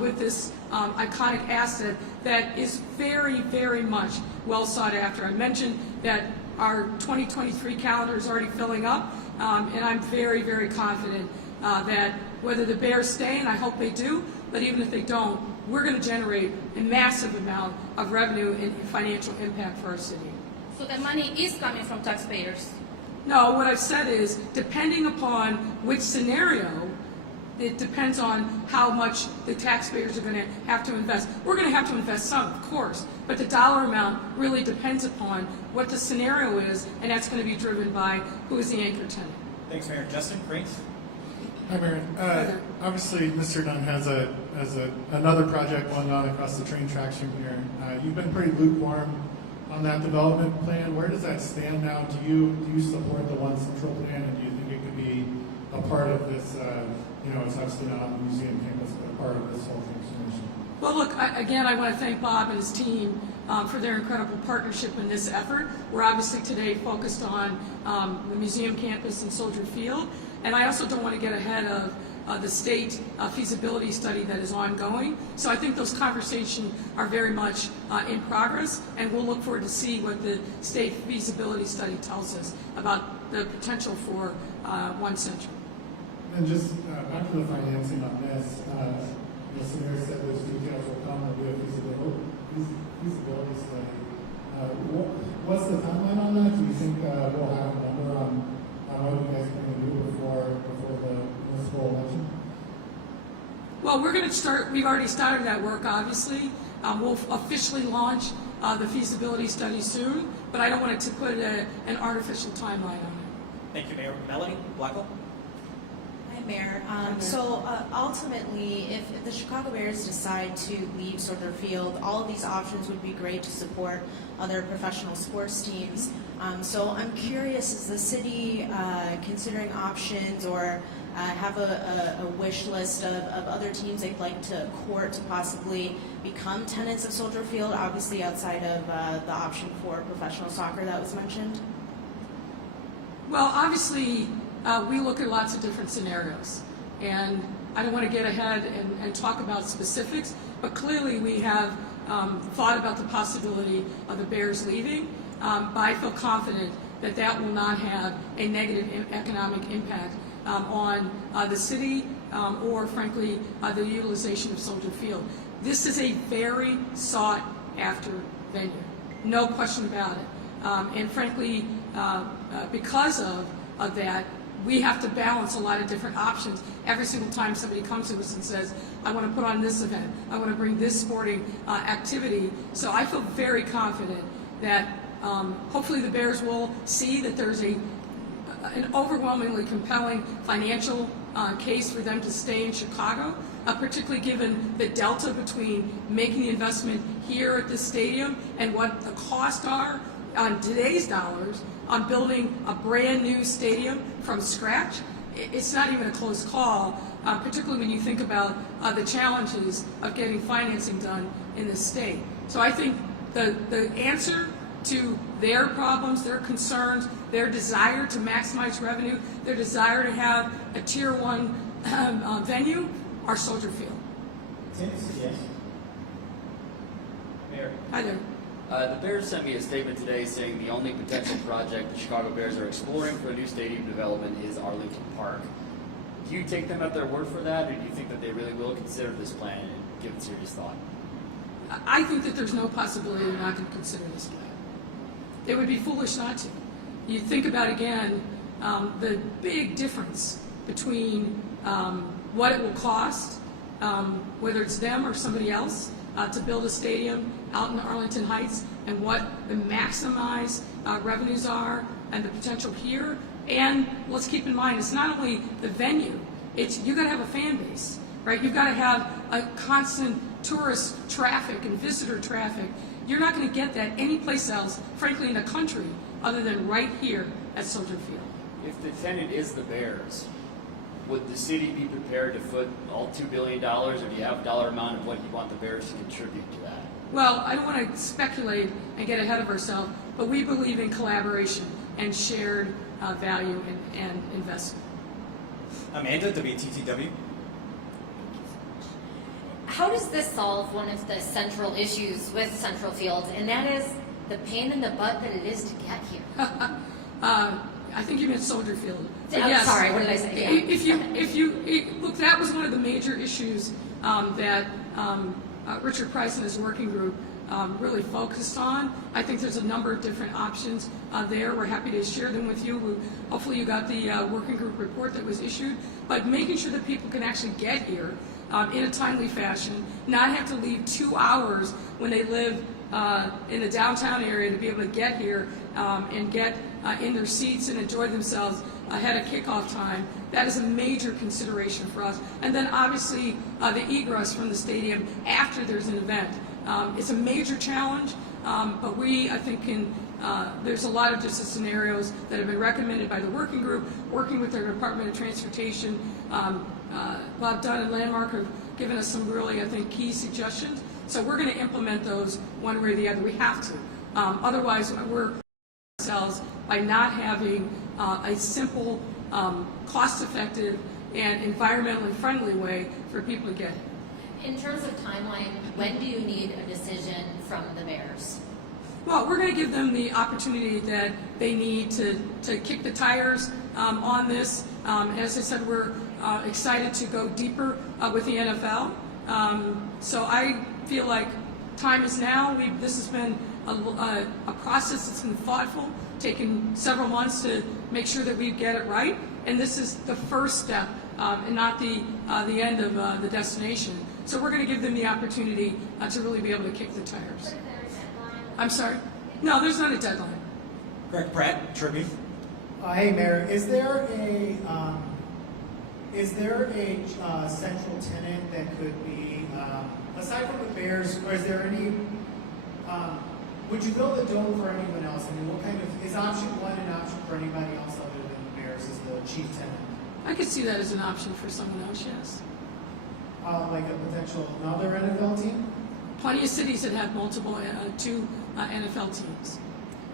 with this iconic asset that is very, very much well sought after. I mentioned that our 2023 calendar is already filling up, and I'm very, very confident that whether the Bears stay, and I hope they do, but even if they don't, we're going to generate a massive amount of revenue and financial impact for our city. So the money is coming from taxpayers? No, what I've said is, depending upon which scenario, it depends on how much the taxpayers are going to have to invest. We're going to have to invest some, of course, but the dollar amount really depends upon what the scenario is, and that's going to be driven by who is the anchor tenant. Thanks, Mayor. Justin, Cranes. Hi, Marion. Obviously, Mr. Dunn has another project going on across the train tracks from here. You've been pretty lukewarm on that development plan. Where does that stand now? Do you support the One Central plan, and do you think it could be a part of this? It's obviously not on the museum campus, but a part of this whole transformation. Well, look, again, I want to thank Bob and his team for their incredible partnership in this effort. We're obviously today focused on the museum campus and Soldier Field, and I also don't want to get ahead of the state feasibility study that is ongoing. So I think those conversations are very much in progress, and we'll look forward to see what the state feasibility study tells us about the potential for One Central. And just back to the financing on this, the mayor said those details will come and do a feasibility study. What's the timeline on that? Do you think we'll have a number on what you guys are going to do before the municipal election? Well, we're going to start, we've already started that work, obviously. We'll officially launch the feasibility study soon, but I don't want to put an artificial timeline on it. Thank you, Mayor. Melanie Blackwell. Hi, Mayor. Ultimately, if the Chicago Bears decide to leave Soldier Field, all of these options would be great to support other professional sports teams. So I'm curious, is the city considering options or have a wish list of other teams they'd like to court to possibly become tenants of Soldier Field, obviously outside of the option for professional soccer that was mentioned? Well, obviously, we look at lots of different scenarios, and I don't want to get ahead and talk about specifics, but clearly we have thought about the possibility of the Bears leaving, but I feel confident that that will not have a negative economic impact on the city or, frankly, the utilization of Soldier Field. This is a very sought-after venue, no question about it, and frankly, because of that, we have to balance a lot of different options every single time somebody comes to us and says, I want to put on this event, I want to bring this sporting activity. So I feel very confident that hopefully the Bears will see that there's an overwhelmingly compelling financial case for them to stay in Chicago, particularly given the delta between making the investment here at this stadium and what the costs are on today's dollars on building a brand new stadium from scratch. It's not even a close call, particularly when you think about the challenges of getting financing done in this state. So I think the answer to their problems, their concerns, their desire to maximize revenue, their desire to have a Tier 1 venue are Soldier Field. Yes. Mayor. Hi there. The Bears sent me a statement today saying the only potential project the Chicago Bears are exploring for a new stadium development is Arlington Park. Do you take them at their word for that, or do you think that they really will consider this plan and give it serious thought? I think that there's no possibility they're not going to consider this plan. It would be foolish not to. You think about, again, the big difference between what it will cost, whether it's them or somebody else, to build a stadium out in Arlington Heights, and what the maximized revenues are and the potential here. And let's keep in mind, it's not only the venue, it's you got to have a fan base, right? You've got to have a constant tourist traffic and visitor traffic. You're not going to get that anyplace else, frankly, in the country, other than right here at Soldier Field. If the tenant is the Bears, would the city be prepared to foot all $2 billion, or do you have a dollar amount of what you want the Bears to contribute to that? Well, I don't want to speculate and get ahead of ourselves, but we believe in collaboration and shared value and investment. Amanda, WTTW. How does this solve one of the central issues with Central Field, and that is the pain in the butt that it is to get here? I think you meant Soldier Field. I'm yes, sorry, what did I say? Yeah. Look, that was one of the major issues that Richard Price and his working group really focused on. I think there's a number of different options there. We're happy to share them with you. Hopefully you got the working group report that was issued. But making sure that people can actually get here in a timely fashion, not have to leave 2 hours when they live in the downtown area to be able to get here and get in their seats and enjoy themselves ahead of kickoff time. That is a major consideration for us. And then obviously the egress from the stadium after there's an event. It's a major challenge, but we, I think, can, there's a lot of just scenarios that have been recommended by the working group, working with their Department of Transportation. Bob Dunn and Landmark have given us some really, I think, key suggestions. So we're going to implement those one way or the other. We have to. Otherwise, we're ourselves by not having a simple, cost-effective, and environmentally friendly way for people to get here. In terms of timeline, when do you need a decision from the Bears? Well, we're going to give them the opportunity that they need to kick the tires on this. As I said, we're excited to go deeper with the NFL. So I feel like time is now. This has been a process that's been thoughtful, taken several months to make sure that we get it right. And this is the first step and not the end of the destination. So we're going to give them the opportunity to really be able to kick the tires. I'm sorry? No, there's not a deadline. Greg Pratt, Tribune. Hey, Mayor, is there a central tenant that could be, aside from the Bears, or is there any, would you build a dome for anyone else? I mean, what kind of, is option one an option for anybody else other than the Bears as the chief tenant? I could see that as an option for someone else, yes. Like a potential another NFL team? Plenty of cities that have multiple, two NFL teams.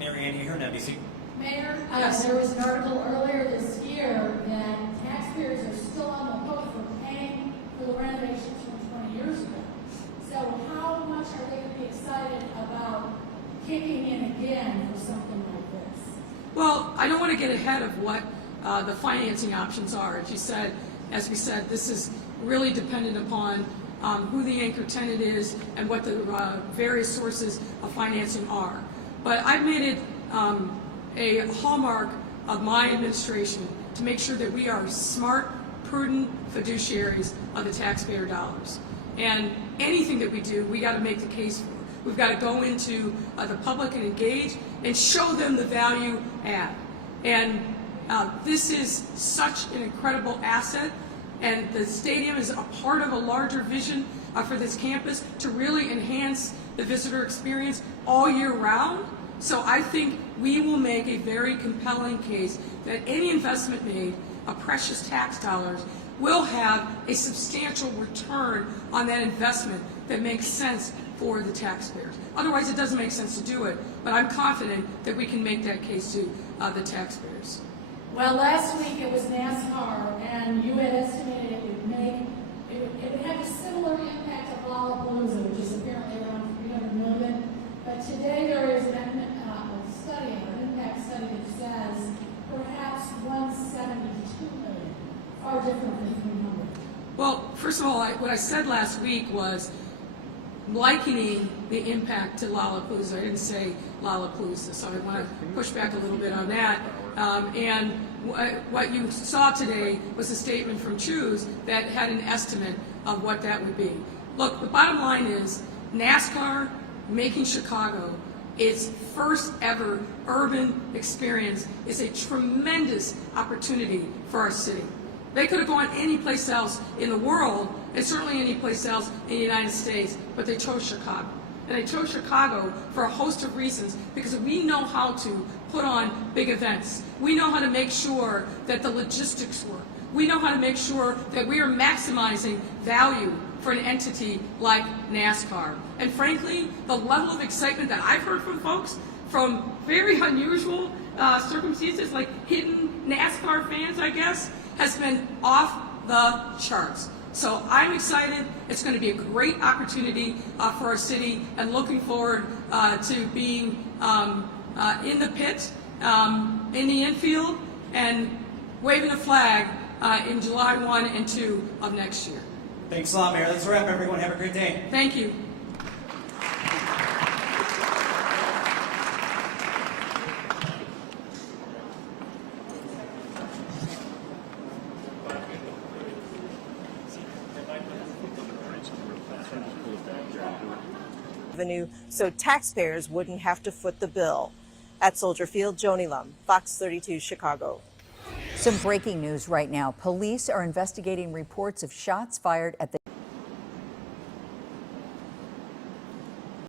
Mary Ann Ahern, NBC. Mayor, Yes. there was an article earlier this year that taxpayers are still on the hook for paying for the renovations from 20 years ago. So how much are they going to be excited about kicking in again for something like this? Well, I don't want to get ahead of what the financing options are. As we said, this is really dependent upon who the anchor tenant is and what the various sources of financing are. But I've made it a hallmark of my administration to make sure that we are smart, prudent fiduciaries of the taxpayer dollars. And anything that we do, we got to make the case for. We've got to go into the public and engage and show them the value add. And this is such an incredible asset, and the stadium is a part of a larger vision for this campus to really enhance the visitor experience all year round. So I think we will make a very compelling case that any investment made of precious tax dollars will have a substantial return on that investment that makes sense for the taxpayers. Otherwise, it doesn't make sense to do it, but I'm confident that we can make that case to the taxpayers. Well, last week it was NASCAR, and you had estimated it would have a similar impact of Lollapalooza, which is apparently around 300 million. But today there is an impact study that says perhaps 172 million, far different than 300. Well, first of all, what I said last week was likening the impact to Lollapalooza. I didn't say Lollapalooza, so I want to push back a little bit on that. And what you saw today was a statement from Choose that had an estimate of what that would be. Look, the bottom line is NASCAR making Chicago its first ever urban experience is a tremendous opportunity for our city. They could have gone any place else in the world, and certainly any place else in the United States, but they chose Chicago. And they chose Chicago for a host of reasons, because we know how to put on big events. We know how to make sure that the logistics work. We know how to make sure that we are maximizing value for an entity like NASCAR. And frankly, the level of excitement that I've heard from folks from very unusual circumstances, like hidden NASCAR fans, I guess, has been off the charts. So I'm excited. It's going to be a great opportunity for our city, and looking forward to being in the pit, in the infield, and waving a flag in July 1 and 2 of next year. Thanks a lot, Mayor. That's a wrap, everyone. Have a great day. Thank you. revenue so taxpayers wouldn't have to foot the bill. At Soldier Field, Joni Lum, Fox 32 Chicago. Some breaking news right now. Police are investigating reports of shots fired at the